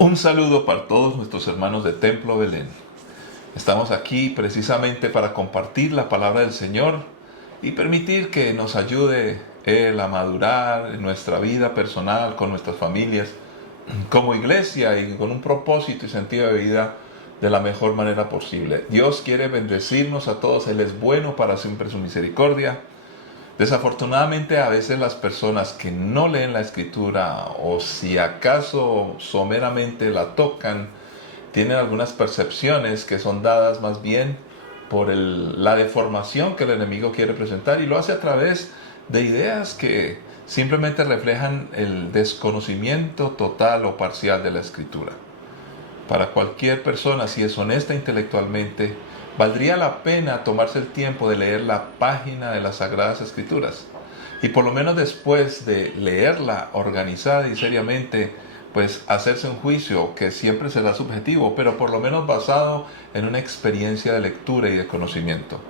Un saludo para todos nuestros hermanos de Templo Belén. Estamos aquí precisamente para compartir la palabra del Señor y permitir que nos ayude Él a madurar en nuestra vida personal, con nuestras familias, como iglesia y con un propósito y sentido de vida de la mejor manera posible. Dios quiere bendecirnos a todos, Él es bueno para siempre su misericordia. Desafortunadamente a veces las personas que no leen la escritura o si acaso someramente la tocan, tienen algunas percepciones que son dadas más bien por la deformación que el enemigo quiere presentar y lo hace a través de ideas que simplemente reflejan el desconocimiento total o parcial de la escritura. Para cualquier persona, si es honesta intelectualmente, valdría la pena tomarse el tiempo de leer la página de las Sagradas Escrituras. Y por lo menos después de leerla organizada y seriamente, pues hacerse un juicio que siempre será subjetivo, pero por lo menos basado en una experiencia de lectura y de conocimiento.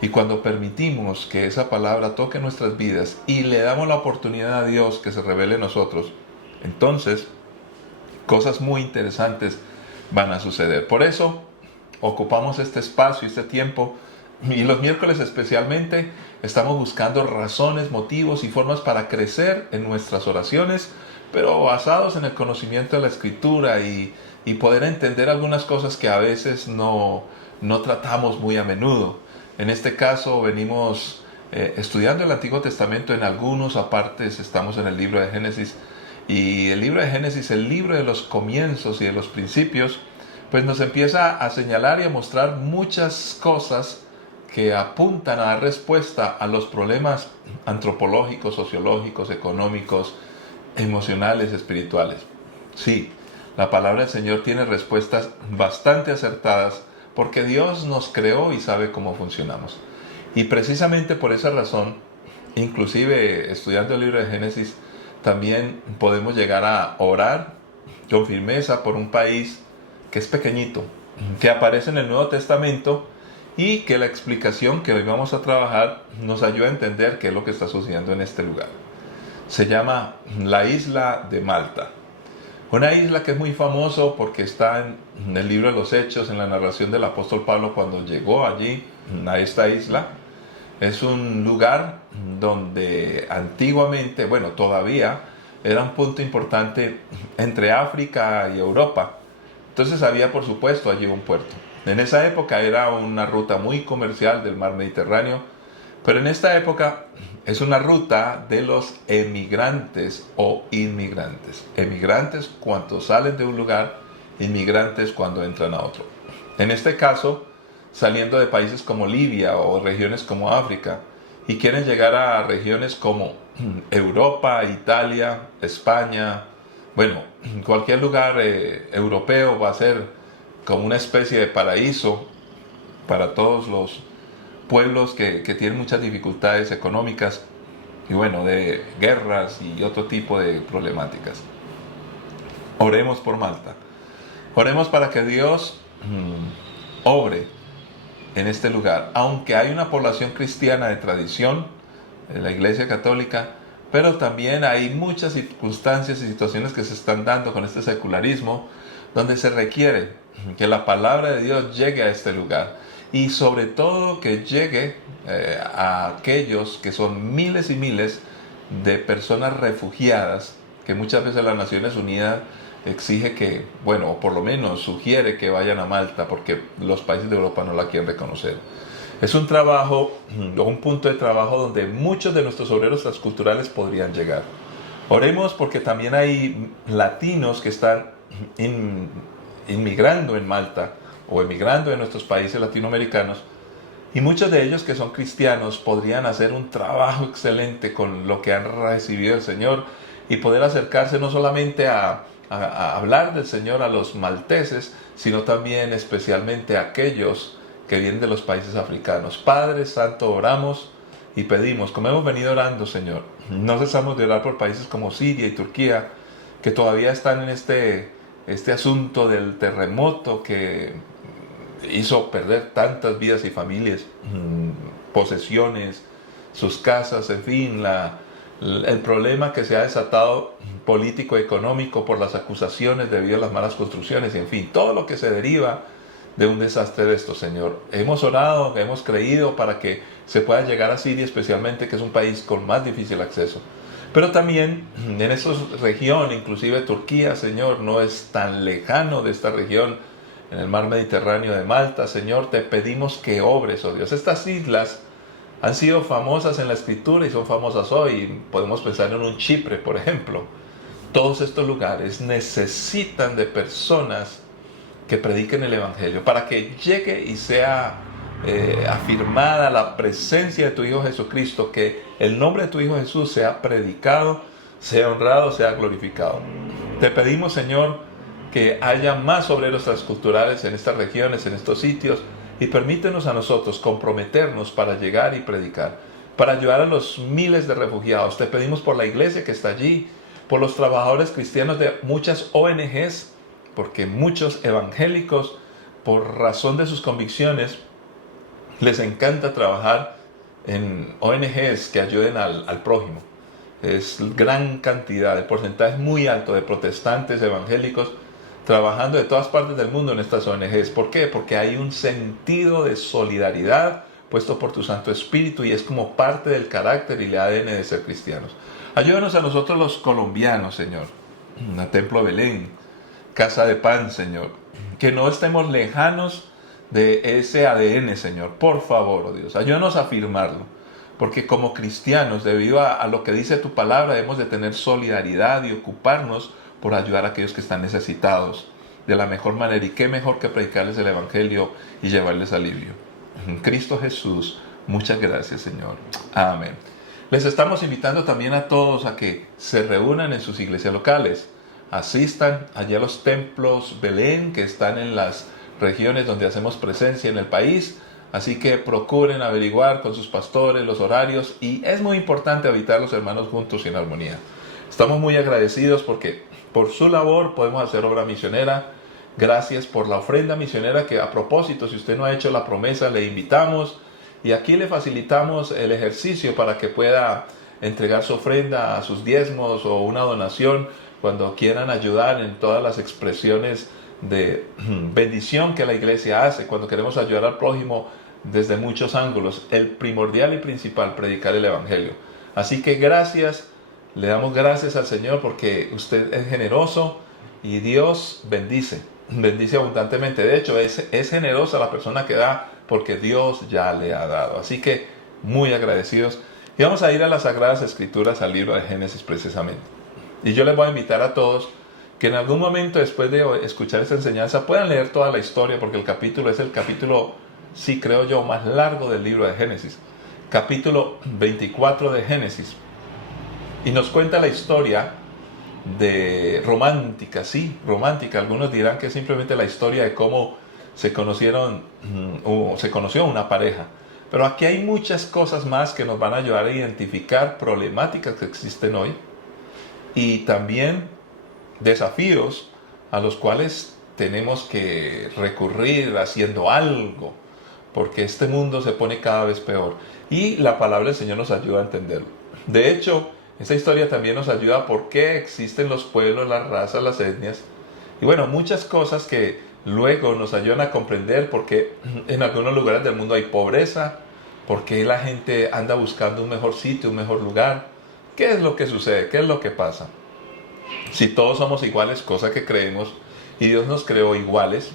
Y cuando permitimos que esa palabra toque nuestras vidas y le damos la oportunidad a Dios que se revele en nosotros, entonces cosas muy interesantes van a suceder. Por eso ocupamos este espacio, este tiempo, y los miércoles especialmente estamos buscando razones, motivos y formas para crecer en nuestras oraciones, pero basados en el conocimiento de la Escritura y poder entender algunas cosas que a veces no tratamos muy a menudo. En este caso venimos estudiando el Antiguo Testamento en algunos apartes, estamos en el libro de Génesis, y el libro de Génesis, el libro de los comienzos y de los principios, pues nos empieza a señalar y a mostrar muchas cosas que apuntan a dar respuesta a los problemas antropológicos, sociológicos, económicos, emocionales, espirituales. Sí, la palabra del Señor tiene respuestas bastante acertadas porque Dios nos creó y sabe cómo funcionamos. Y precisamente por esa razón, inclusive estudiando el libro de Génesis, también podemos llegar a orar con firmeza por un país que es pequeñito, que aparece en el Nuevo Testamento y que la explicación que hoy vamos a trabajar nos ayuda a entender qué es lo que está sucediendo en este lugar. Se llama la isla de Malta. Una isla que es muy famoso porque está en el libro de los Hechos, en la narración del apóstol Pablo cuando llegó allí a esta isla. Es un lugar donde antiguamente, bueno, todavía era un punto importante entre África y Europa. Entonces había, por supuesto, allí un puerto. En esa época era una ruta muy comercial del mar Mediterráneo, pero en esta época es una ruta de los emigrantes o inmigrantes. Emigrantes cuando salen de un lugar, inmigrantes cuando entran a otro. En este caso, saliendo de países como Libia o regiones como África y quieren llegar a regiones como Europa, Italia, España, bueno, cualquier lugar europeo va a ser como una especie de paraíso para todos los pueblos que tienen muchas dificultades económicas y bueno, de guerras y otro tipo de problemáticas. Oremos por Malta. Oremos para que Dios obre en este lugar, aunque hay una población cristiana de tradición, la Iglesia Católica, pero también hay muchas circunstancias y situaciones que se están dando con este secularismo, donde se requiere que la palabra de Dios llegue a este lugar y sobre todo que llegue a aquellos que son miles y miles de personas refugiadas que muchas veces las Naciones Unidas exige que, bueno, o por lo menos sugiere que vayan a Malta porque los países de Europa no la quieren reconocer. Es un trabajo, o un punto de trabajo donde muchos de nuestros obreros transculturales podrían llegar. Oremos porque también hay latinos que están inmigrando en Malta o emigrando en nuestros países latinoamericanos y muchos de ellos que son cristianos podrían hacer un trabajo excelente con lo que han recibido del Señor y poder acercarse no solamente a hablar del Señor a los malteses, sino también especialmente a aquellos que vienen de los países africanos. Padre Santo, oramos y pedimos, como hemos venido orando, Señor, no cesamos de orar por países como Siria y Turquía, que todavía están en este asunto del terremoto que hizo perder tantas vidas y familias, posesiones, sus casas, en fin, el problema que se ha desatado político, económico, por las acusaciones debido a las malas construcciones, y en fin, todo lo que se deriva de un desastre de esto, Señor. Hemos orado, hemos creído para que se pueda llegar a Siria especialmente, que es un país con más difícil acceso. Pero también en esa región, inclusive Turquía, Señor, no es tan lejano de esta región, en el mar Mediterráneo de Malta, Señor, te pedimos que obres, oh Dios. Estas islas han sido famosas en la Escritura y son famosas hoy. Podemos pensar en un Chipre, por ejemplo. Todos estos lugares necesitan de personas que prediquen el Evangelio para que llegue y sea afirmada la presencia de tu Hijo Jesucristo, que el nombre de tu Hijo Jesús sea predicado, sea honrado, sea glorificado. Te pedimos, Señor, que haya más obreros transculturales en estas regiones, en estos sitios, y permítenos a nosotros comprometernos para llegar y predicar, para ayudar a los miles de refugiados. Te pedimos por la iglesia que está allí, por los trabajadores cristianos de muchas ONGs, porque muchos evangélicos, por razón de sus convicciones, les encanta trabajar en ONGs que ayuden al prójimo. Es gran cantidad, el porcentaje muy alto de protestantes evangélicos trabajando de todas partes del mundo en estas ONGs. ¿Por qué? Porque hay un sentido de solidaridad puesto por tu Santo Espíritu y es como parte del carácter y el ADN de ser cristianos. Ayúdanos a nosotros los colombianos, Señor, a Templo Belén, Casa de Pan, Señor, que no estemos lejanos de ese ADN, Señor. Por favor, oh Dios, ayúdanos a afirmarlo, porque como cristianos, debido a lo que dice tu palabra, debemos de tener solidaridad y ocuparnos por ayudar a aquellos que están necesitados de la mejor manera. Y qué mejor que predicarles el Evangelio y llevarles alivio. En Cristo Jesús, muchas gracias, Señor. Amén. Les estamos invitando también a todos a que se reúnan en sus iglesias locales. Asistan allá a los templos Belén, que están en las regiones donde hacemos presencia en el país. Así que procuren averiguar con sus pastores los horarios, y es muy importante habitar los hermanos juntos y en armonía. Estamos muy agradecidos porque por su labor podemos hacer obra misionera. Gracias por la ofrenda misionera, que a propósito, si usted no ha hecho la promesa, le invitamos. Y aquí le facilitamos el ejercicio para que pueda entregar su ofrenda, a sus diezmos o una donación, cuando quieran ayudar en todas las expresiones de bendición que la iglesia hace, cuando queremos ayudar al prójimo desde muchos ángulos. El primordial y principal, predicar el Evangelio. Así que gracias, le damos gracias al Señor porque usted es generoso y Dios bendice abundantemente. De hecho, es generosa la persona que da porque Dios ya le ha dado. Así que muy agradecidos. Y vamos a ir a las Sagradas Escrituras, al libro de Génesis precisamente. Y yo les voy a invitar a todos que en algún momento después de escuchar esta enseñanza puedan leer toda la historia, porque el capítulo es el capítulo, sí creo yo, más largo del libro de Génesis. Capítulo 24 de Génesis. Y nos cuenta la historia romántica. Algunos dirán que es simplemente la historia de cómo se conoció una pareja. Pero aquí hay muchas cosas más que nos van a ayudar a identificar problemáticas que existen hoy y también desafíos a los cuales tenemos que recurrir haciendo algo, porque este mundo se pone cada vez peor y la palabra del Señor nos ayuda a entenderlo. De hecho, esta historia también nos ayuda a por qué existen los pueblos, las razas, las etnias y bueno, muchas cosas que luego nos ayudan a comprender por qué en algunos lugares del mundo hay pobreza, por qué la gente anda buscando un mejor sitio, un mejor lugar. ¿Qué es lo que sucede? ¿Qué es lo que pasa? Si todos somos iguales, cosa que creemos, y Dios nos creó iguales,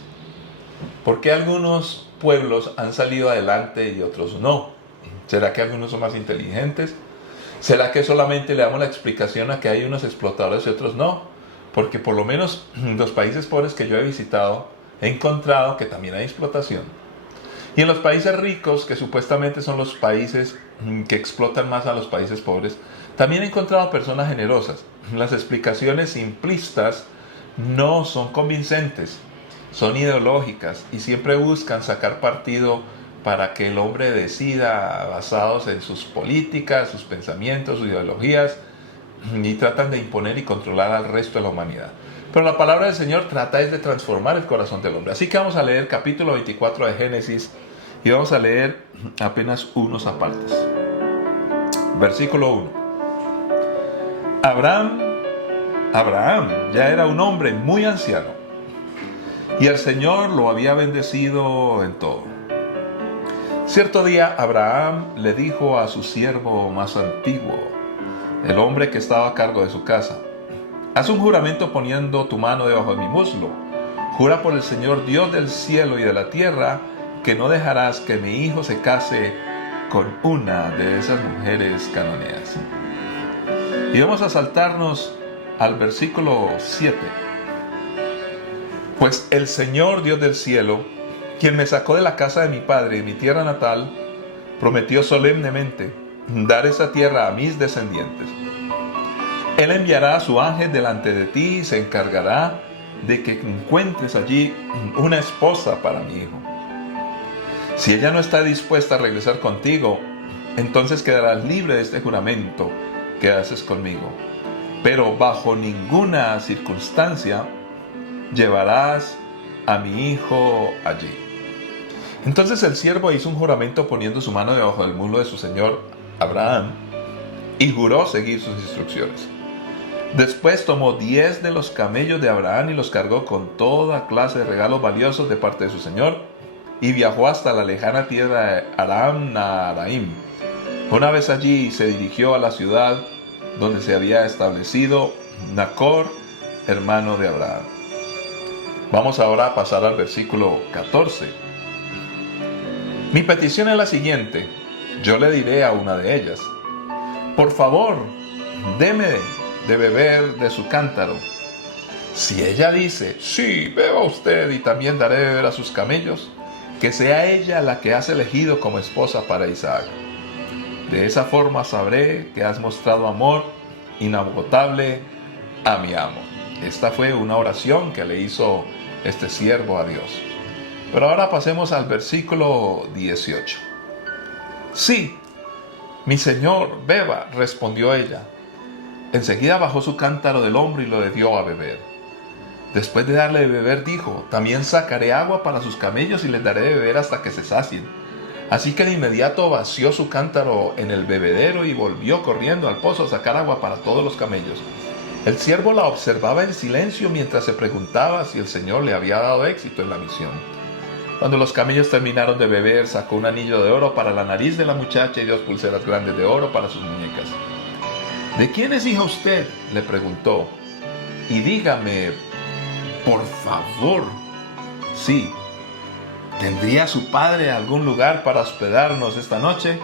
¿por qué algunos pueblos han salido adelante y otros no? ¿Será que algunos son más inteligentes? ¿Será que solamente le damos la explicación a que hay unos explotadores y otros no? Porque por lo menos en los países pobres que yo he visitado, he encontrado que también hay explotación. Y en los países ricos, que supuestamente son los países que explotan más a los países pobres, también he encontrado personas generosas. Las explicaciones simplistas no son convincentes, son ideológicas y siempre buscan sacar partido para que el hombre decida basados en sus políticas, sus pensamientos, sus ideologías, y tratan de imponer y controlar al resto de la humanidad. Pero la palabra del Señor trata de transformar el corazón del hombre. Así que vamos a leer capítulo 24 de Génesis y vamos a leer apenas unos apartes. Versículo 1. Abraham ya era un hombre muy anciano y el Señor lo había bendecido en todo. Cierto día Abraham le dijo a su siervo más antiguo, el hombre que estaba a cargo de su casa: haz un juramento poniendo tu mano debajo de mi muslo. Jura por el Señor Dios del cielo y de la tierra que no dejarás que mi hijo se case con una de esas mujeres cananeas. Y vamos a saltarnos al versículo 7. Pues el Señor Dios del cielo, quien me sacó de la casa de mi padre y mi tierra natal, prometió solemnemente dar esa tierra a mis descendientes. Él enviará a su ángel delante de ti y se encargará de que encuentres allí una esposa para mi hijo. Si ella no está dispuesta a regresar contigo, entonces quedarás libre de este juramento que haces conmigo. Pero bajo ninguna circunstancia llevarás a mi hijo allí. Entonces el siervo hizo un juramento poniendo su mano debajo del muslo de su señor Abraham y juró seguir sus instrucciones. Después tomó 10 de los camellos de Abraham y los cargó con toda clase de regalos valiosos de parte de su señor y viajó hasta la lejana tierra de Aram Naharaim. Una vez allí se dirigió a la ciudad donde se había establecido Nacor, hermano de Abraham. Vamos ahora a pasar al versículo 14. Mi petición es la siguiente. Yo le diré a una de ellas: por favor, deme de beber de su cántaro. Si ella dice: sí, beba usted y también daré de beber a sus camellos, que sea ella la que has elegido como esposa para Isaac. De esa forma sabré que has mostrado amor inagotable a mi amo. Esta fue una oración que le hizo este siervo a Dios. Pero ahora pasemos al versículo 18. Sí, mi señor, beba, respondió ella. Enseguida bajó su cántaro del hombro y lo dio a beber. Después de darle de beber dijo: también sacaré agua para sus camellos y les daré de beber hasta que se sacien. Así que de inmediato vació su cántaro en el bebedero y volvió corriendo al pozo a sacar agua para todos los camellos. El siervo la observaba en silencio mientras se preguntaba si el Señor le había dado éxito en la misión. Cuando los camellos terminaron de beber, sacó un anillo de oro para la nariz de la muchacha y 2 pulseras grandes de oro para sus muñecas. ¿De quién es hija usted?, le preguntó. Y dígame, por favor. Sí. ¿Tendría su padre algún lugar para hospedarnos esta noche?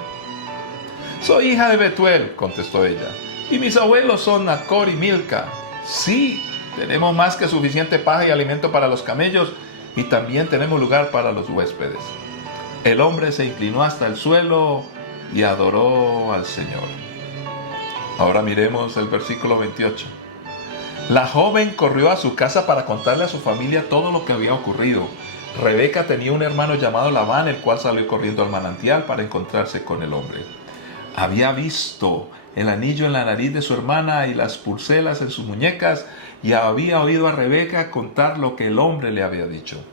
Soy hija de Betuel, contestó ella, y mis abuelos son Nacor y Milca. Sí, tenemos más que suficiente paja y alimento para los camellos, y también tenemos lugar para los huéspedes. El hombre se inclinó hasta el suelo y adoró al Señor. Ahora miremos el versículo 28. La joven corrió a su casa para contarle a su familia todo lo que había ocurrido. Rebeca tenía un hermano llamado Labán, el cual salió corriendo al manantial para encontrarse con el hombre. Había visto el anillo en la nariz de su hermana y las pulseras en sus muñecas, y había oído a Rebeca contar lo que el hombre le había dicho.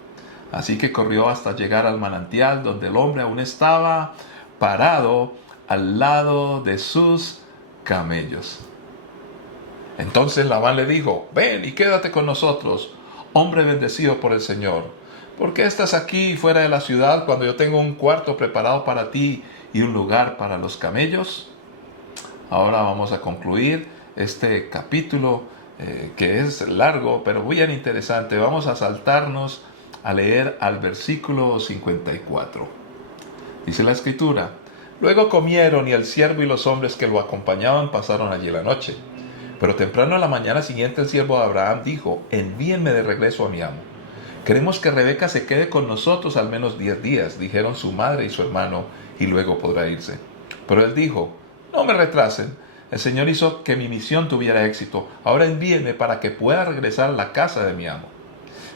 Así que corrió hasta llegar al manantial, donde el hombre aún estaba parado al lado de sus camellos. Entonces Labán le dijo: ven y quédate con nosotros, hombre bendecido por el Señor. ¿Por qué estás aquí fuera de la ciudad cuando yo tengo un cuarto preparado para ti y un lugar para los camellos? Ahora vamos a concluir este capítulo que es largo, pero bien interesante. Vamos a saltarnos a leer al versículo 54. Dice la escritura: luego comieron y el siervo y los hombres que lo acompañaban pasaron allí la noche. Pero temprano a la mañana siguiente el siervo de Abraham dijo: envíenme de regreso a mi amo. Queremos que Rebeca se quede con nosotros al menos 10 días, dijeron su madre y su hermano, y luego podrá irse. Pero él dijo: no me retrasen. El Señor hizo que mi misión tuviera éxito. Ahora envíenme para que pueda regresar a la casa de mi amo.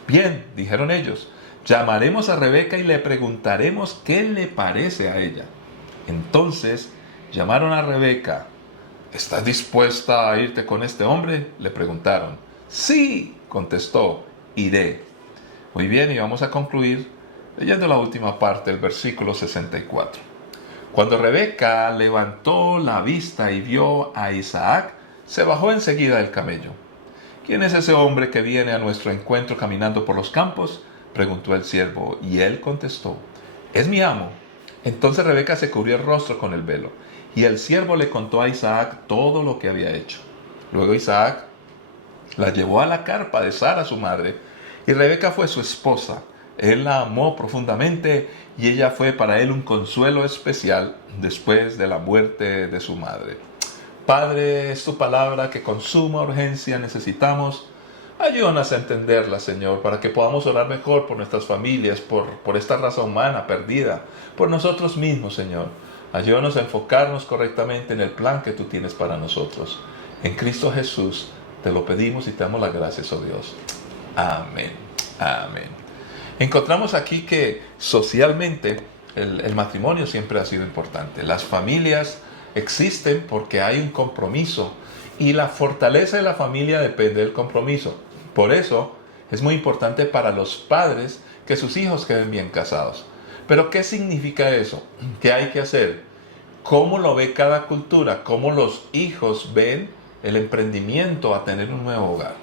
Bien, dijeron ellos, llamaremos a Rebeca y le preguntaremos qué le parece a ella. Entonces llamaron a Rebeca. ¿Estás dispuesta a irte con este hombre?, le preguntaron. Sí, contestó, iré. Muy bien, y vamos a concluir leyendo la última parte del versículo 64. Cuando Rebeca levantó la vista y vio a Isaac, se bajó enseguida del camello. ¿Quién es ese hombre que viene a nuestro encuentro caminando por los campos?, preguntó el siervo, y él contestó: es mi amo. Entonces Rebeca se cubrió el rostro con el velo, y el siervo le contó a Isaac todo lo que había hecho. Luego Isaac la llevó a la carpa de Sara, su madre, y Rebeca fue su esposa. Él la amó profundamente, y ella fue para él un consuelo especial después de la muerte de su madre. Padre, es tu palabra que con suma urgencia necesitamos. Ayúdanos a entenderla, Señor, para que podamos orar mejor por nuestras familias, por esta raza humana perdida, por nosotros mismos, Señor. Ayúdanos a enfocarnos correctamente en el plan que tú tienes para nosotros. En Cristo Jesús te lo pedimos y te damos las gracias, oh Dios. Amén. Amén. Encontramos aquí que socialmente el matrimonio siempre ha sido importante. Las familias existen porque hay un compromiso, y la fortaleza de la familia depende del compromiso. Por eso es muy importante para los padres que sus hijos queden bien casados. Pero ¿qué significa eso? ¿Qué hay que hacer? ¿Cómo lo ve cada cultura? ¿Cómo los hijos ven el emprendimiento a tener un nuevo hogar?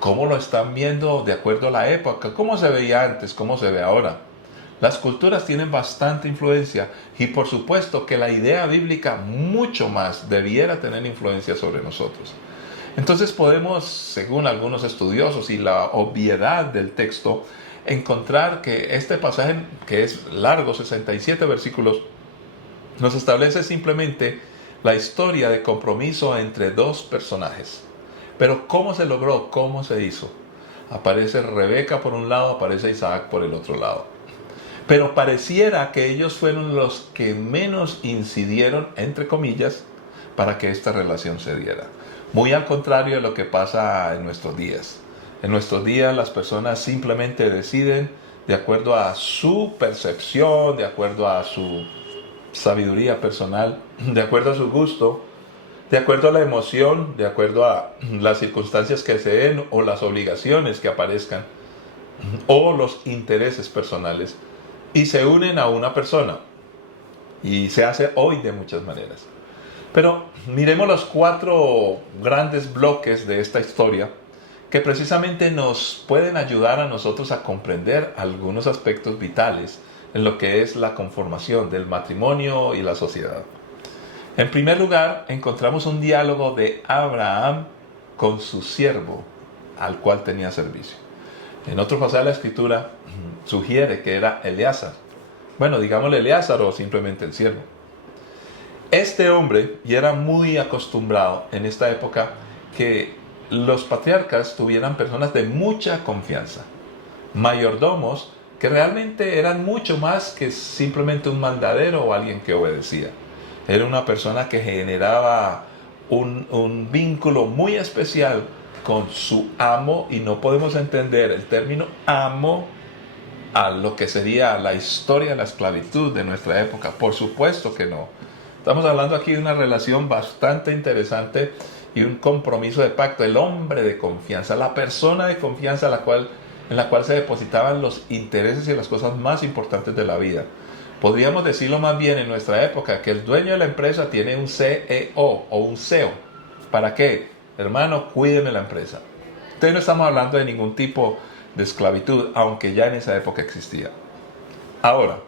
¿Cómo lo están viendo de acuerdo a la época? ¿Cómo se veía antes? ¿Cómo se ve ahora? Las culturas tienen bastante influencia, y por supuesto que la idea bíblica mucho más debiera tener influencia sobre nosotros. Entonces podemos, según algunos estudiosos y la obviedad del texto, encontrar que este pasaje, que es largo, 67 versículos, nos establece simplemente la historia de compromiso entre dos personajes. Pero ¿cómo se logró? ¿Cómo se hizo? Aparece Rebeca por un lado, aparece Isaac por el otro lado. Pero pareciera que ellos fueron los que menos incidieron, entre comillas, para que esta relación se diera. Muy al contrario de lo que pasa en nuestros días. En nuestros días las personas simplemente deciden de acuerdo a su percepción, de acuerdo a su sabiduría personal, de acuerdo a su gusto, de acuerdo a la emoción, de acuerdo a las circunstancias que se den o las obligaciones que aparezcan o los intereses personales, y se unen a una persona. Y se hace hoy de muchas maneras. Pero miremos los 4 grandes bloques de esta historia que precisamente nos pueden ayudar a nosotros a comprender algunos aspectos vitales en lo que es la conformación del matrimonio y la sociedad. En primer lugar, encontramos un diálogo de Abraham con su siervo, al cual tenía servicio. En otro pasaje de la Escritura sugiere que era Eleazar. Bueno, digámosle Eleazar o simplemente el siervo. Este hombre ya era muy acostumbrado en esta época que los patriarcas tuvieran personas de mucha confianza, mayordomos que realmente eran mucho más que simplemente un mandadero o alguien que obedecía. Era una persona que generaba un vínculo muy especial con su amo, y no podemos entender el término amo a lo que sería la historia de la esclavitud de nuestra época. Por supuesto que no. Estamos hablando aquí de una relación bastante interesante y un compromiso de pacto. El hombre de confianza, la persona de confianza en la cual se depositaban los intereses y las cosas más importantes de la vida. Podríamos decirlo más bien en nuestra época, que el dueño de la empresa tiene un CEO o un CEO. ¿Para qué? Hermano, cuídeme la empresa. Entonces no estamos hablando de ningún tipo de esclavitud, aunque ya en esa época existía. Ahora,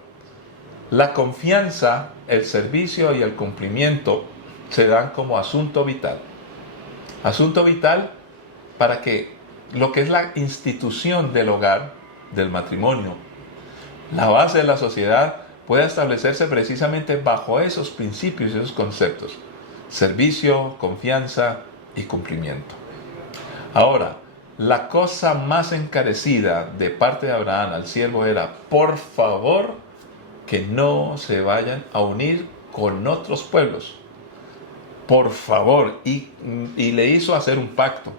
la confianza, el servicio y el cumplimiento se dan como asunto vital. Asunto vital para que lo que es la institución del hogar, del matrimonio, la base de la sociedad, pueda establecerse precisamente bajo esos principios y esos conceptos: servicio, confianza y cumplimiento. Ahora, la cosa más encarecida de parte de Abraham al siervo era: por favor, que no se vayan a unir con otros pueblos. Por favor, y le hizo hacer un pacto.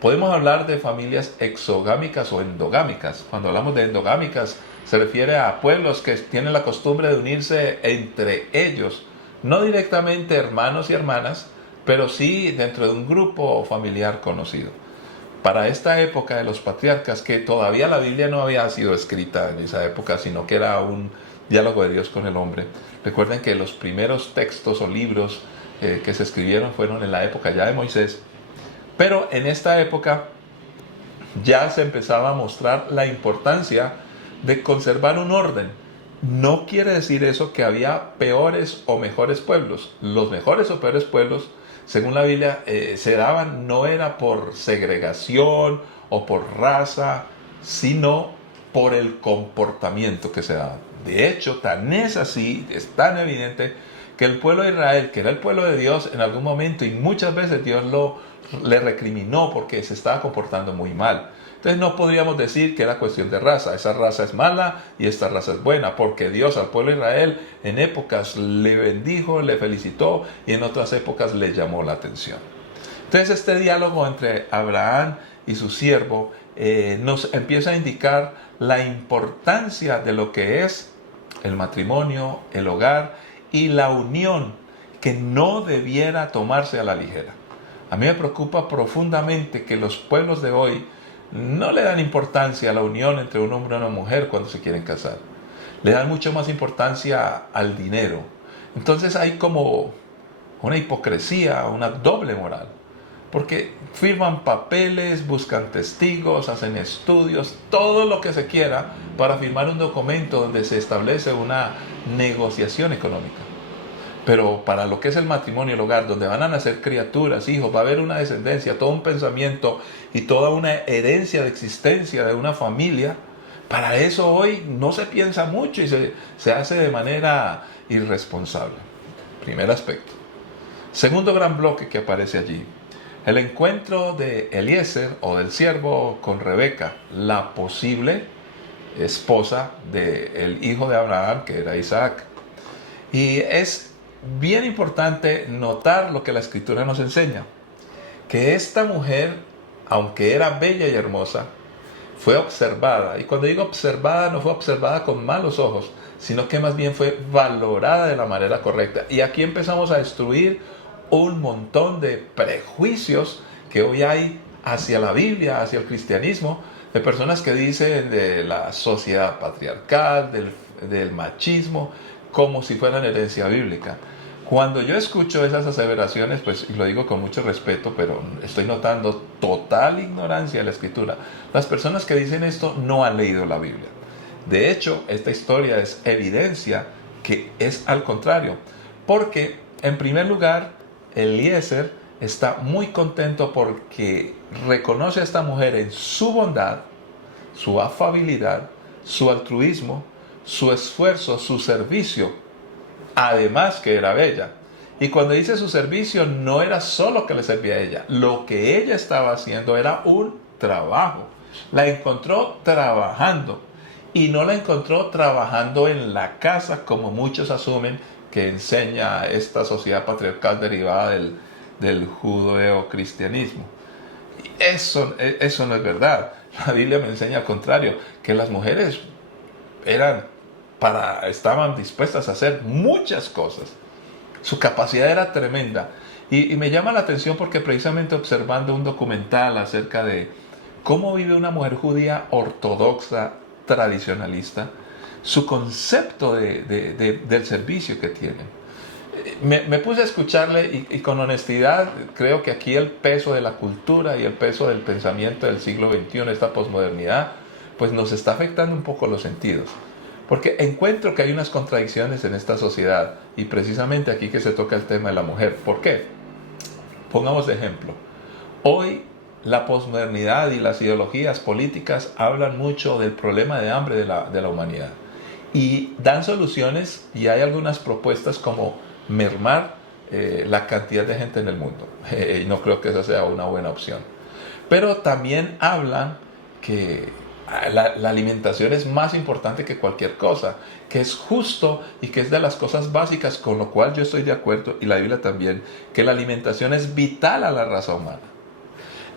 Podemos hablar de familias exogámicas o endogámicas. Cuando hablamos de endogámicas, se refiere a pueblos que tienen la costumbre de unirse entre ellos, no directamente hermanos y hermanas, pero sí dentro de un grupo familiar conocido. Para esta época de los patriarcas, que todavía la Biblia no había sido escrita en esa época, sino que era un diálogo de Dios con el hombre. Recuerden que los primeros textos o libros que se escribieron fueron en la época ya de Moisés, pero en esta época ya se empezaba a mostrar la importancia de conservar un orden. No quiere decir eso que había peores o mejores pueblos. Los mejores o peores pueblos, según la Biblia, se daban no era por segregación o por raza, sino por el comportamiento que se daba. De hecho, tan es así, es tan evidente, que el pueblo de Israel, que era el pueblo de Dios, en algún momento y muchas veces Dios le recriminó porque se estaba comportando muy mal. Entonces no podríamos decir que era cuestión de raza. Esa raza es mala y esta raza es buena, porque Dios al pueblo de Israel en épocas le bendijo, le felicitó y en otras épocas le llamó la atención. Entonces este diálogo entre Abraham y su siervo nos empieza a indicar la importancia de lo que es el matrimonio, el hogar y la unión, que no debiera tomarse a la ligera. A mí me preocupa profundamente que los pueblos de hoy no le dan importancia a la unión entre un hombre y una mujer cuando se quieren casar. Le dan mucho más importancia al dinero. Entonces hay como una hipocresía, una doble moral. Porque firman papeles, buscan testigos, hacen estudios, todo lo que se quiera para firmar un documento donde se establece una negociación económica. Pero para lo que es el matrimonio, el hogar, donde van a nacer criaturas, hijos, va a haber una descendencia, todo un pensamiento y toda una herencia de existencia de una familia, para eso hoy no se piensa mucho y se hace de manera irresponsable. Primer aspecto. Segundo gran bloque que aparece allí. El encuentro de Eliezer o del siervo con Rebeca, la posible esposa del hijo de Abraham, que era Isaac. Y es bien importante notar lo que la Escritura nos enseña, que esta mujer, aunque era bella y hermosa, fue observada. Y cuando digo observada, no fue observada con malos ojos, sino que más bien fue valorada de la manera correcta. Y aquí empezamos a destruir un montón de prejuicios que hoy hay hacia la Biblia, hacia el cristianismo, de personas que dicen de la sociedad patriarcal, del machismo, como si fueran herencia bíblica. Cuando yo escucho esas aseveraciones, pues, y lo digo con mucho respeto, pero estoy notando total ignorancia de la Escritura. Las personas que dicen esto no han leído la Biblia. De hecho, esta historia es evidencia que es al contrario. Porque, en primer lugar, Eliezer está muy contento porque reconoce a esta mujer en su bondad, su afabilidad, su altruismo, su esfuerzo, su servicio, además que era bella. Y cuando dice su servicio, no era solo que le servía a ella, lo que ella estaba haciendo era un trabajo. La encontró trabajando y no la encontró trabajando en la casa como muchos asumen que enseña esta sociedad patriarcal derivada del judeo-cristianismo. Eso no es verdad. La Biblia me enseña al contrario, que las mujeres estaban dispuestas a hacer muchas cosas. Su capacidad era tremenda. Y me llama la atención porque precisamente observando un documental acerca de cómo vive una mujer judía ortodoxa, tradicionalista, su concepto del servicio que tienen. Me puse a escucharle y con honestidad creo que aquí el peso de la cultura y el peso del pensamiento del siglo XXI, esta posmodernidad, pues nos está afectando un poco los sentidos. Porque encuentro que hay unas contradicciones en esta sociedad y precisamente aquí que se toca el tema de la mujer. ¿Por qué? Pongamos de ejemplo. Hoy la posmodernidad y las ideologías políticas hablan mucho del problema de hambre de la humanidad. Y dan soluciones y hay algunas propuestas como mermar la cantidad de gente en el mundo. Y no creo que esa sea una buena opción. Pero también hablan que la alimentación es más importante que cualquier cosa, que es justo y que es de las cosas básicas, con lo cual yo estoy de acuerdo, y la Biblia también, que la alimentación es vital a la raza humana.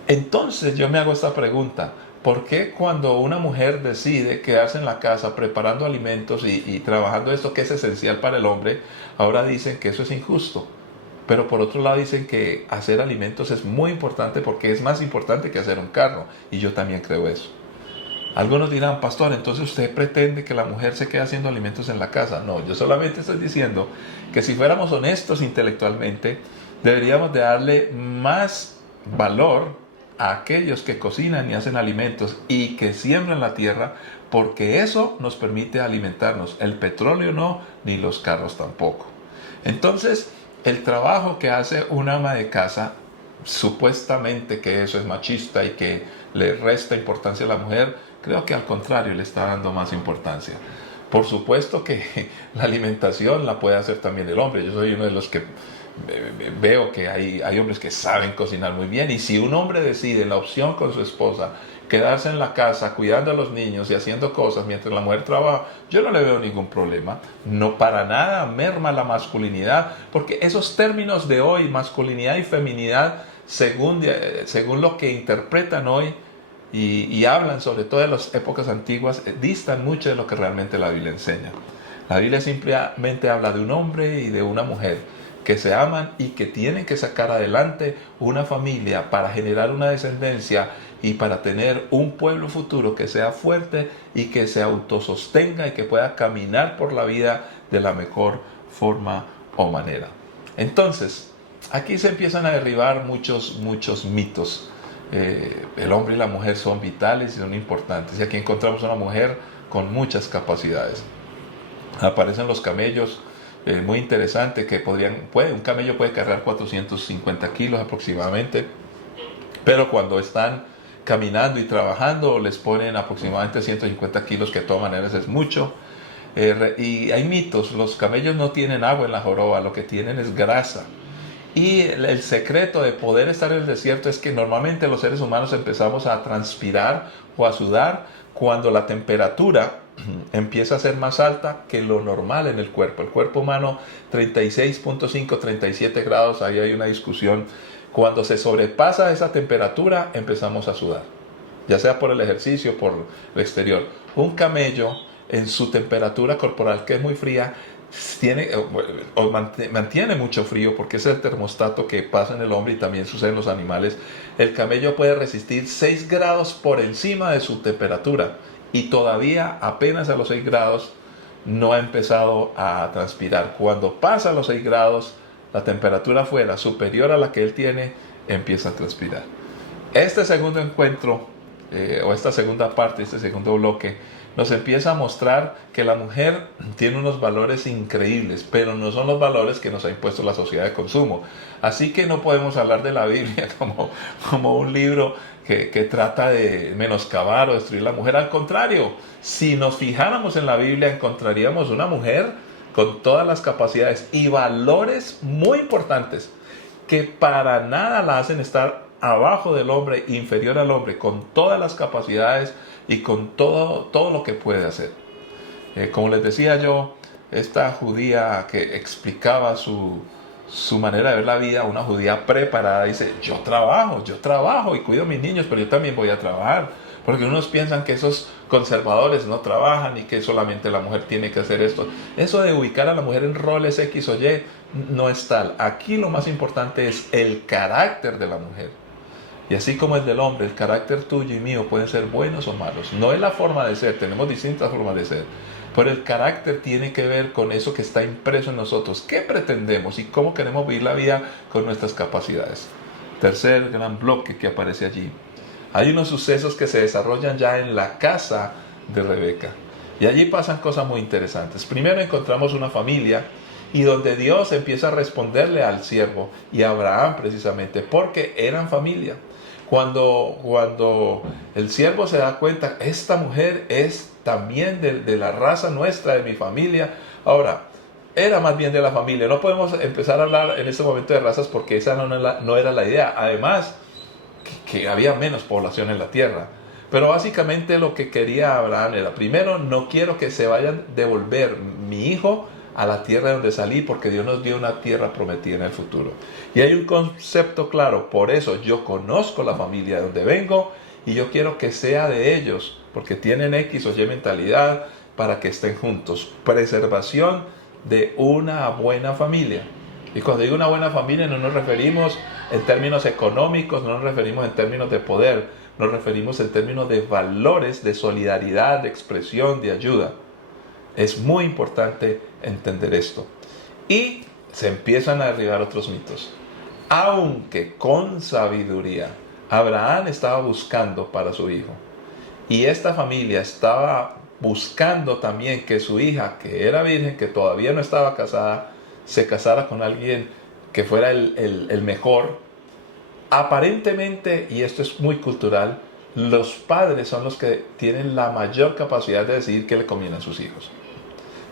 Entonces yo me hago esta pregunta: ¿por qué cuando una mujer decide quedarse en la casa preparando alimentos y trabajando esto que es esencial para el hombre, ahora dicen que eso es injusto? Pero por otro lado dicen que hacer alimentos es muy importante porque es más importante que hacer un carro. Y yo también creo eso. Algunos dirán, pastor, entonces usted pretende que la mujer se quede haciendo alimentos en la casa. No, yo solamente estoy diciendo que si fuéramos honestos intelectualmente, deberíamos de darle más valor a aquellos que cocinan y hacen alimentos y que siembran la tierra, porque eso nos permite alimentarnos. El petróleo no, ni los carros tampoco. Entonces, el trabajo que hace una ama de casa, supuestamente que eso es machista y que le resta importancia a la mujer, creo que al contrario le está dando más importancia. Por supuesto que la alimentación la puede hacer también el hombre. Yo soy uno de los que veo que hay hombres que saben cocinar muy bien, y si un hombre decide la opción con su esposa quedarse en la casa cuidando a los niños y haciendo cosas mientras la mujer trabaja, yo no le veo ningún problema. No, para nada merma la masculinidad, porque esos términos de hoy, masculinidad y feminidad, según lo que interpretan hoy y hablan sobre todo de las épocas antiguas, distan mucho de lo que realmente la Biblia enseña. La Biblia simplemente habla de un hombre y de una mujer que se aman y que tienen que sacar adelante una familia para generar una descendencia y para tener un pueblo futuro que sea fuerte y que se autosostenga y que pueda caminar por la vida de la mejor forma o manera. Entonces, aquí se empiezan a derribar muchos mitos. El hombre y la mujer son vitales y son importantes, y aquí encontramos una mujer con muchas capacidades. Aparecen los camellos, muy interesante, que un camello puede cargar 450 kilos aproximadamente, pero cuando están caminando y trabajando les ponen aproximadamente 150 kilos, que de todas maneras es mucho. Y hay mitos: los camellos no tienen agua en la joroba, lo que tienen es grasa. Y el secreto de poder estar en el desierto es que normalmente los seres humanos empezamos a transpirar o a sudar cuando la temperatura empieza a ser más alta que lo normal en el cuerpo. El cuerpo humano, 36.5, 37 grados, ahí hay una discusión. Cuando se sobrepasa esa temperatura, empezamos a sudar, ya sea por el ejercicio o por el exterior. Un camello, en su temperatura corporal, que es muy fría, mantiene mucho frío, porque es el termostato que pasa en el hombre y también sucede en los animales. El camello puede resistir 6 grados por encima de su temperatura, y todavía apenas a los 6 grados no ha empezado a transpirar. Cuando pasa a los 6 grados, la temperatura afuera superior a la que él tiene, empieza a transpirar. Este segundo encuentro, o esta segunda parte, este segundo bloque, nos empieza a mostrar que la mujer tiene unos valores increíbles, pero no son los valores que nos ha impuesto la sociedad de consumo. Así que no podemos hablar de la Biblia como un libro que trata de menoscabar o destruir la mujer. Al contrario, si nos fijáramos en la Biblia, encontraríamos una mujer con todas las capacidades y valores muy importantes, que para nada la hacen estar abajo del hombre, inferior al hombre, con todas las capacidades y con todo lo que puede hacer. Como les decía yo, esta judía que explicaba su manera de ver la vida, una judía preparada, dice: yo trabajo y cuido a mis niños, pero yo también voy a trabajar. Porque unos piensan que esos conservadores no trabajan y que solamente la mujer tiene que hacer esto. Eso de ubicar a la mujer en roles X o Y no es tal. Aquí lo más importante es el carácter de la mujer. Y así como el del hombre, el carácter tuyo y mío pueden ser buenos o malos. No es la forma de ser, tenemos distintas formas de ser. Pero el carácter tiene que ver con eso que está impreso en nosotros. ¿Qué pretendemos y cómo queremos vivir la vida con nuestras capacidades? Tercer gran bloque que aparece allí. Hay unos sucesos que se desarrollan ya en la casa de Rebeca. Y allí pasan cosas muy interesantes. Primero encontramos una familia, y donde Dios empieza a responderle al siervo y a Abraham, precisamente porque eran familia. Cuando el siervo se da cuenta: esta mujer es también de la raza nuestra, de mi familia. Ahora, era más bien de la familia. No podemos empezar a hablar en este momento de razas, porque esa no era la idea. Además, que había menos población en la tierra. Pero básicamente lo que quería Abraham era: primero, no quiero que se vayan a devolver mi hijo a la tierra de donde salí, porque Dios nos dio una tierra prometida en el futuro. Y hay un concepto claro: por eso yo conozco la familia de donde vengo y yo quiero que sea de ellos, porque tienen X o Y mentalidad, para que estén juntos. Preservación de una buena familia. Y cuando digo una buena familia, no nos referimos en términos económicos, no nos referimos en términos de poder, nos referimos en términos de valores, de solidaridad, de expresión, de ayuda. Es muy importante entender esto. Y se empiezan a derribar otros mitos. Aunque con sabiduría, Abraham estaba buscando para su hijo. Y esta familia estaba buscando también que su hija, que era virgen, que todavía no estaba casada, se casara con alguien que fuera el mejor. Aparentemente, y esto es muy cultural, los padres son los que tienen la mayor capacidad de decidir qué le conviene a sus hijos.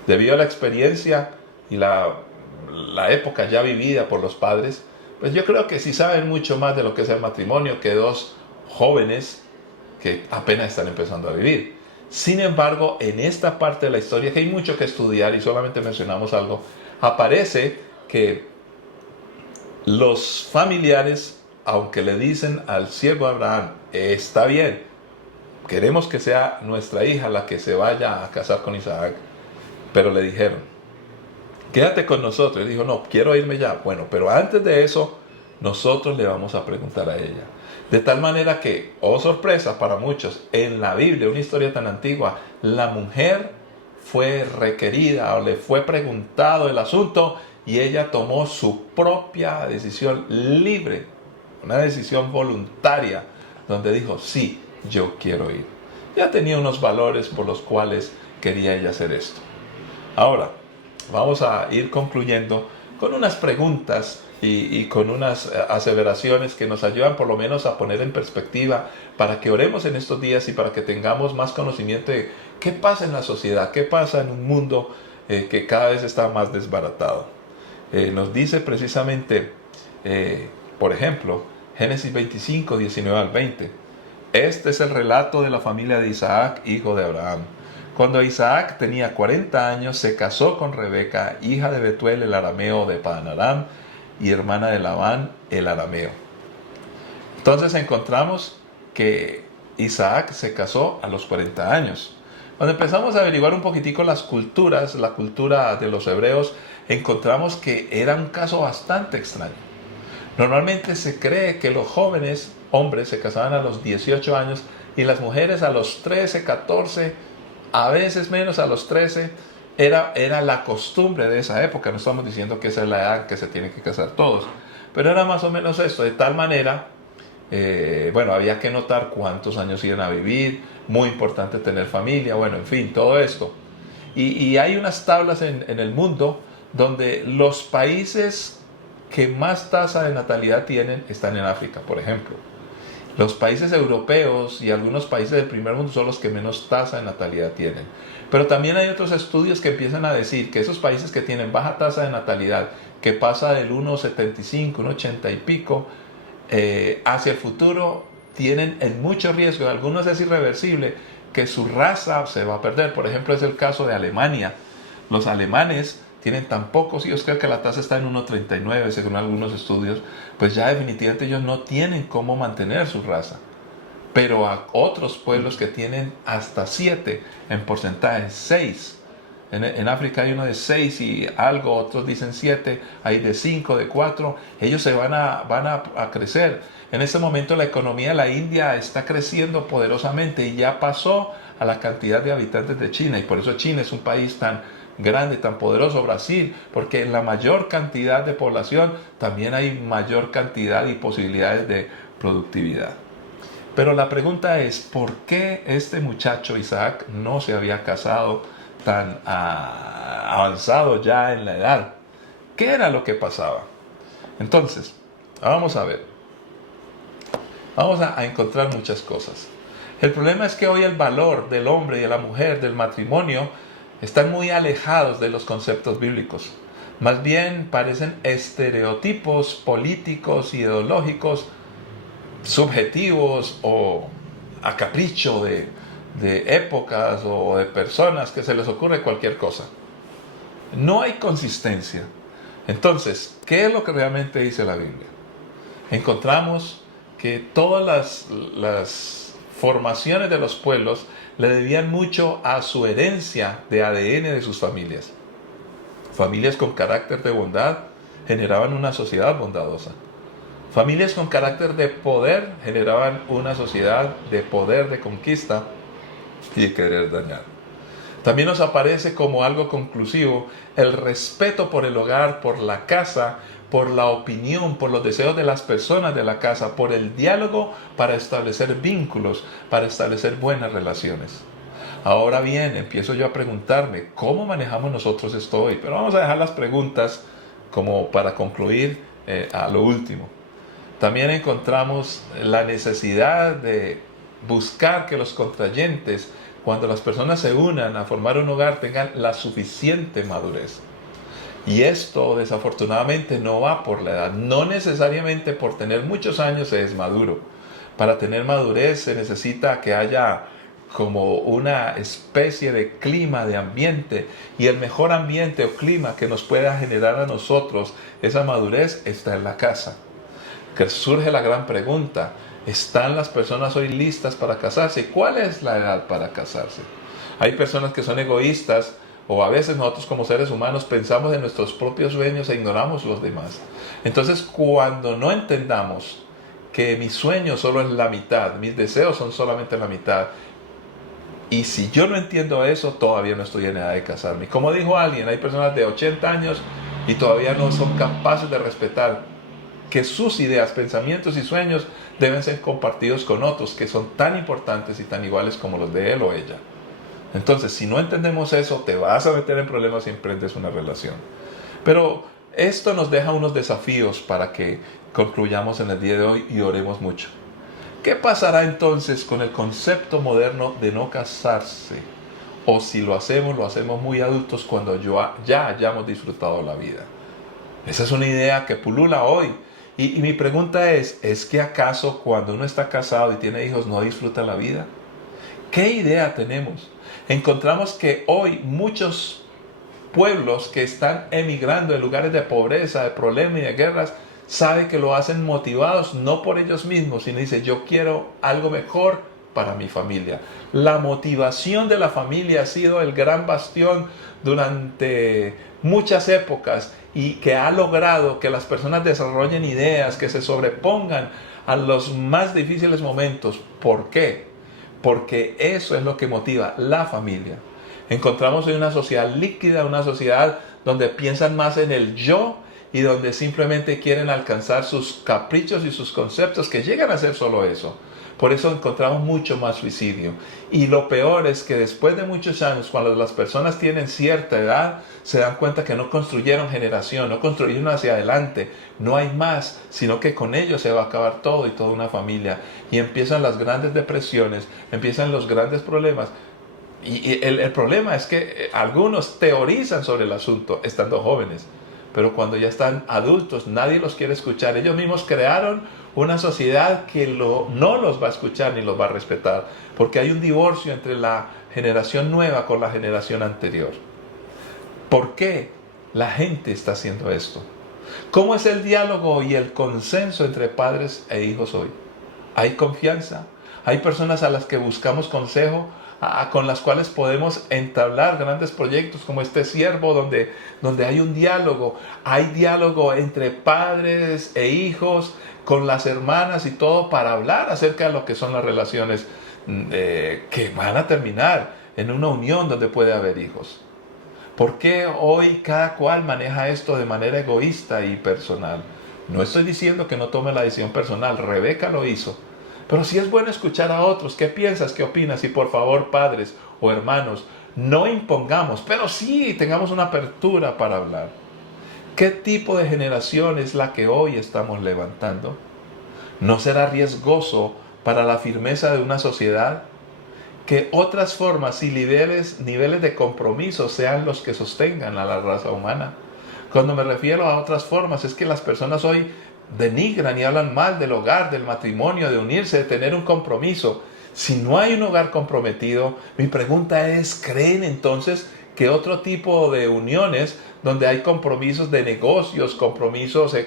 Debido a la experiencia y la época ya vivida por los padres, pues yo creo que sí saben mucho más de lo que es el matrimonio que dos jóvenes que apenas están empezando a vivir. Sin embargo, en esta parte de la historia, que hay mucho que estudiar y solamente mencionamos algo, aparece que los familiares, aunque le dicen al siervo Abraham, está bien, queremos que sea nuestra hija la que se vaya a casar con Isaac, pero le dijeron, quédate con nosotros. Y dijo, no, quiero irme ya. Bueno, pero antes de eso, nosotros le vamos a preguntar a ella. De tal manera que, oh sorpresa para muchos, en la Biblia, una historia tan antigua, la mujer fue requerida o le fue preguntado el asunto y ella tomó su propia decisión libre, una decisión voluntaria, donde dijo, sí, yo quiero ir. Ya tenía unos valores por los cuales quería ella hacer esto. Ahora, vamos a ir concluyendo con unas preguntas y con unas aseveraciones que nos ayudan por lo menos a poner en perspectiva para que oremos en estos días y para que tengamos más conocimiento de qué pasa en la sociedad, qué pasa en un mundo que cada vez está más desbaratado. Nos dice precisamente, por ejemplo, Génesis 25, 19 al 20. Este es el relato de la familia de Isaac, hijo de Abraham. Cuando Isaac tenía 40 años, se casó con Rebeca, hija de Betuel el arameo de Padan Aram y hermana de Labán el arameo. Entonces encontramos que Isaac se casó a los 40 años. Cuando empezamos a averiguar un poquitico las culturas, la cultura de los hebreos, encontramos que era un caso bastante extraño. Normalmente se cree que los jóvenes hombres se casaban a los 18 años y las mujeres a los 13, 14, a veces menos a los 13. Era la costumbre de esa época. No estamos diciendo que esa es la edad en que se tienen que casar todos, pero era más o menos esto, de tal manera, bueno, había que notar cuántos años iban a vivir, muy importante tener familia, bueno, en fin, todo esto. Y hay unas tablas en el mundo donde los países que más tasa de natalidad tienen están en África, por ejemplo. Los países europeos y algunos países del primer mundo son los que menos tasa de natalidad tienen. Pero también hay otros estudios que empiezan a decir que esos países que tienen baja tasa de natalidad, que pasa del 1,75, 1,80 y pico, hacia el futuro, tienen en mucho riesgo, algunos es irreversible, que su raza se va a perder. Por ejemplo, es el caso de Alemania. Los alemanes tienen tan pocos hijos, creo que la tasa está en 1,39 según algunos estudios, pues ya definitivamente ellos no tienen cómo mantener su raza. Pero a otros pueblos que tienen hasta 7 en porcentaje, 6. En África hay uno de 6 y algo, otros dicen 7, hay de 5, de 4, ellos se van a crecer. En este momento la economía de la India está creciendo poderosamente y ya pasó a la cantidad de habitantes de China, y por eso China es un país tan grande, tan poderoso, Brasil, porque en la mayor cantidad de población también hay mayor cantidad y posibilidades de productividad. Pero la pregunta es, ¿por qué este muchacho Isaac no se había casado tan avanzado ya en la edad? ¿Qué era lo que pasaba? Entonces, vamos a ver. Vamos a encontrar muchas cosas. El problema es que hoy el valor del hombre y de la mujer, del matrimonio, están muy alejados de los conceptos bíblicos. Más bien parecen estereotipos políticos, ideológicos, subjetivos o a capricho de épocas o de personas que se les ocurre cualquier cosa. No hay consistencia. Entonces, ¿qué es lo que realmente dice la Biblia? Encontramos que todas las formaciones de los pueblos le debían mucho a su herencia de ADN de sus familias. Familias con carácter de bondad generaban una sociedad bondadosa. Familias con carácter de poder generaban una sociedad de poder, de conquista y de querer dañar. También nos aparece como algo conclusivo el respeto por el hogar, por la casa, por la opinión, por los deseos de las personas de la casa, por el diálogo para establecer vínculos, para establecer buenas relaciones. Ahora bien, empiezo yo a preguntarme, ¿cómo manejamos nosotros esto hoy? Pero vamos a dejar las preguntas como para concluir a lo último. También encontramos la necesidad de buscar que los contrayentes, cuando las personas se unan a formar un hogar, tengan la suficiente madurez. Y esto desafortunadamente no va por la edad, no necesariamente por tener muchos años se es maduro. Para tener madurez se necesita que haya como una especie de clima, de ambiente, y el mejor ambiente o clima que nos pueda generar a nosotros esa madurez está en la casa. Que surge la gran pregunta, ¿están las personas hoy listas para casarse? ¿Cuál es la edad para casarse? Hay personas que son egoístas, o a veces nosotros como seres humanos pensamos en nuestros propios sueños e ignoramos los demás. Entonces, cuando no entendamos que mi sueño solo es la mitad, mis deseos son solamente la mitad, y si yo no entiendo eso, todavía no estoy en edad de casarme. Como dijo alguien, hay personas de 80 años y todavía no son capaces de respetar que sus ideas, pensamientos y sueños deben ser compartidos con otros que son tan importantes y tan iguales como los de él o ella. Entonces, si no entendemos eso, te vas a meter en problemas si emprendes una relación. Pero esto nos deja unos desafíos para que concluyamos en el día de hoy y oremos mucho. ¿Qué pasará entonces con el concepto moderno de no casarse? O si lo hacemos muy adultos cuando ya hayamos disfrutado la vida. Esa es una idea que pulula hoy. Y mi pregunta ¿es que acaso cuando uno está casado y tiene hijos no disfruta la vida? ¿Qué idea tenemos? Encontramos que hoy muchos pueblos que están emigrando en lugares de pobreza, de problemas y de guerras, saben que lo hacen motivados no por ellos mismos, sino dicen yo quiero algo mejor para mi familia. La motivación de la familia ha sido el gran bastión durante muchas épocas y que ha logrado que las personas desarrollen ideas, que se sobrepongan a los más difíciles momentos. ¿Por qué? Porque eso es lo que motiva la familia. Encontramos en una sociedad líquida, una sociedad donde piensan más en el yo y donde simplemente quieren alcanzar sus caprichos y sus conceptos que llegan a ser solo eso. Por eso encontramos mucho más suicidio. Y lo peor es que después de muchos años, cuando las personas tienen cierta edad, se dan cuenta que no construyeron generación, no construyeron hacia adelante. No hay más, sino que con ellos se va a acabar todo y toda una familia. Y empiezan las grandes depresiones, empiezan los grandes problemas. Y el problema es que algunos teorizan sobre el asunto estando jóvenes. Pero cuando ya están adultos, nadie los quiere escuchar. Ellos mismos crearon una sociedad que no los va a escuchar ni los va a respetar, porque hay un divorcio entre la generación nueva con la generación anterior. ¿Por qué la gente está haciendo esto? ¿Cómo es el diálogo y el consenso entre padres e hijos hoy? ¿Hay confianza? ¿Hay personas a las que buscamos consejo? Con las cuales podemos entablar grandes proyectos como este siervo donde hay un diálogo. Hay diálogo entre padres e hijos, con las hermanas y todo para hablar acerca de lo que son las relaciones que van a terminar en una unión donde puede haber hijos. ¿Por qué hoy cada cual maneja esto de manera egoísta y personal? No estoy diciendo que no tome la decisión personal, Rebeca lo hizo. Pero sí es bueno escuchar a otros. ¿Qué piensas? ¿Qué opinas? Y por favor, padres o hermanos, no impongamos, pero sí tengamos una apertura para hablar. ¿Qué tipo de generación es la que hoy estamos levantando? ¿No será riesgoso para la firmeza de una sociedad que otras formas y niveles de compromiso sean los que sostengan a la raza humana? Cuando me refiero a otras formas, es que las personas hoy denigran y hablan mal del hogar, del matrimonio, de unirse, de tener un compromiso. Si no hay un hogar comprometido, mi pregunta es, ¿creen entonces que otro tipo de uniones donde hay compromisos de negocios, compromisos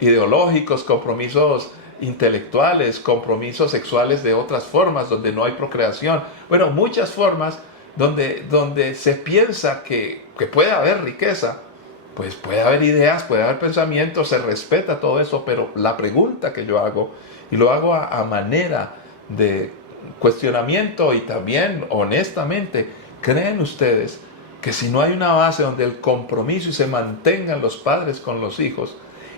ideológicos, compromisos intelectuales, compromisos sexuales de otras formas, donde no hay procreación? Bueno, muchas formas donde se piensa que puede haber riqueza, pues puede haber ideas, puede haber pensamientos, se respeta todo eso, pero la pregunta que yo hago, y lo hago a manera de cuestionamiento y también honestamente, ¿creen ustedes que si no hay una base donde el compromiso y se mantengan los padres con los hijos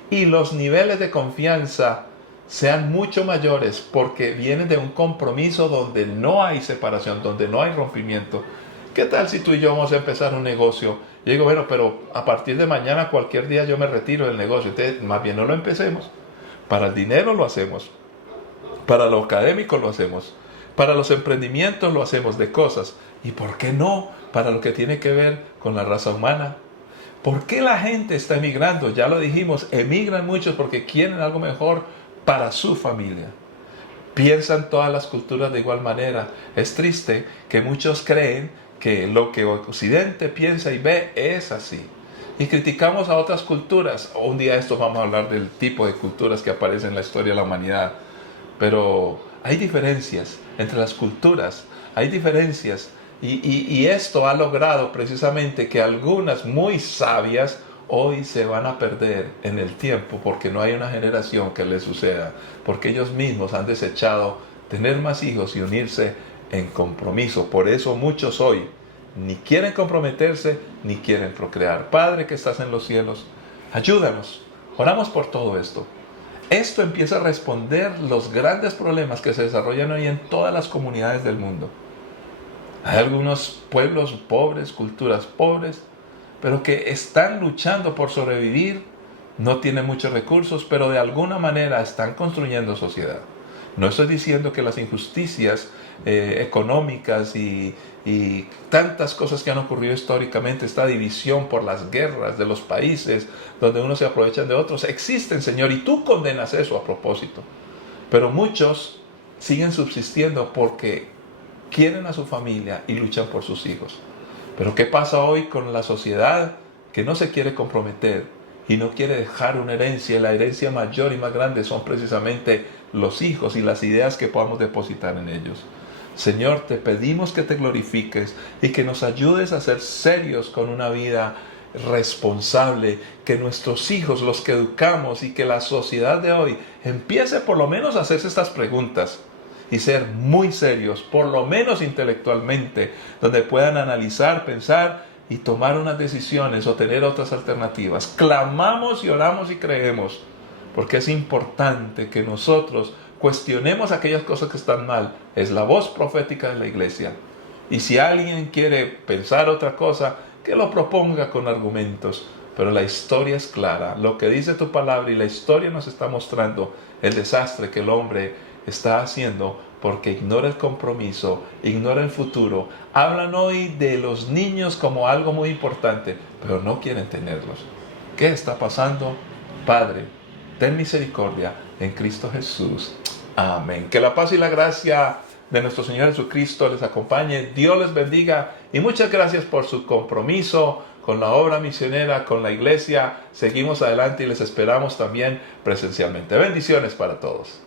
y los niveles de confianza sean mucho mayores porque vienen de un compromiso donde no hay separación, donde no hay rompimiento? ¿Qué tal si tú y yo vamos a empezar un negocio? Yo digo, bueno, pero a partir de mañana, cualquier día yo me retiro del negocio. Entonces, más bien no lo empecemos. Para el dinero lo hacemos. Para lo académico lo hacemos. Para los emprendimientos lo hacemos de cosas. ¿Y por qué no para lo que tiene que ver con la raza humana? ¿Por qué la gente está emigrando? Ya lo dijimos, emigran muchos porque quieren algo mejor para su familia. Piensan todas las culturas de igual manera. Es triste que muchos creen que lo que Occidente piensa y ve es así. Y criticamos a otras culturas. Un día esto vamos a hablar del tipo de culturas que aparecen en la historia de la humanidad. Pero hay diferencias entre las culturas. Hay diferencias. Y esto ha logrado precisamente que algunas muy sabias hoy se van a perder en el tiempo porque no hay una generación que les suceda. Porque ellos mismos han desechado tener más hijos y unirse en compromiso. Por eso muchos hoy ni quieren comprometerse ni quieren procrear. Padre que estás en los cielos, ayúdanos. Oramos por todo esto. Esto empieza a responder los grandes problemas que se desarrollan hoy en todas las comunidades del mundo. Hay algunos pueblos pobres, culturas pobres, pero que están luchando por sobrevivir, no tienen muchos recursos, pero de alguna manera están construyendo sociedad. No estoy diciendo que las injusticias económicas y tantas cosas que han ocurrido históricamente, esta división por las guerras de los países, donde unos se aprovechan de otros, existen, Señor, y tú condenas eso a propósito. Pero muchos siguen subsistiendo porque quieren a su familia y luchan por sus hijos. Pero ¿qué pasa hoy con la sociedad que no se quiere comprometer y no quiere dejar una herencia? La herencia mayor y más grande son precisamente los hijos y las ideas que podamos depositar en ellos. Señor, te pedimos que te glorifiques y que nos ayudes a ser serios con una vida responsable, que nuestros hijos, los que educamos y que la sociedad de hoy empiece por lo menos a hacerse estas preguntas y ser muy serios, por lo menos intelectualmente, donde puedan analizar, pensar y tomar unas decisiones o tener otras alternativas. Clamamos y oramos y creemos, porque es importante que nosotros cuestionemos aquellas cosas que están mal. Es la voz profética de la iglesia. Y si alguien quiere pensar otra cosa, que lo proponga con argumentos. Pero la historia es clara. Lo que dice tu palabra y la historia nos está mostrando el desastre que el hombre está haciendo porque ignora el compromiso, ignora el futuro. Hablan hoy de los niños como algo muy importante, pero no quieren tenerlos. ¿Qué está pasando? Padre, ten misericordia en Cristo Jesús. Amén. Que la paz y la gracia de nuestro Señor Jesucristo les acompañe. Dios les bendiga y muchas gracias por su compromiso con la obra misionera, con la iglesia. Seguimos adelante y les esperamos también presencialmente. Bendiciones para todos.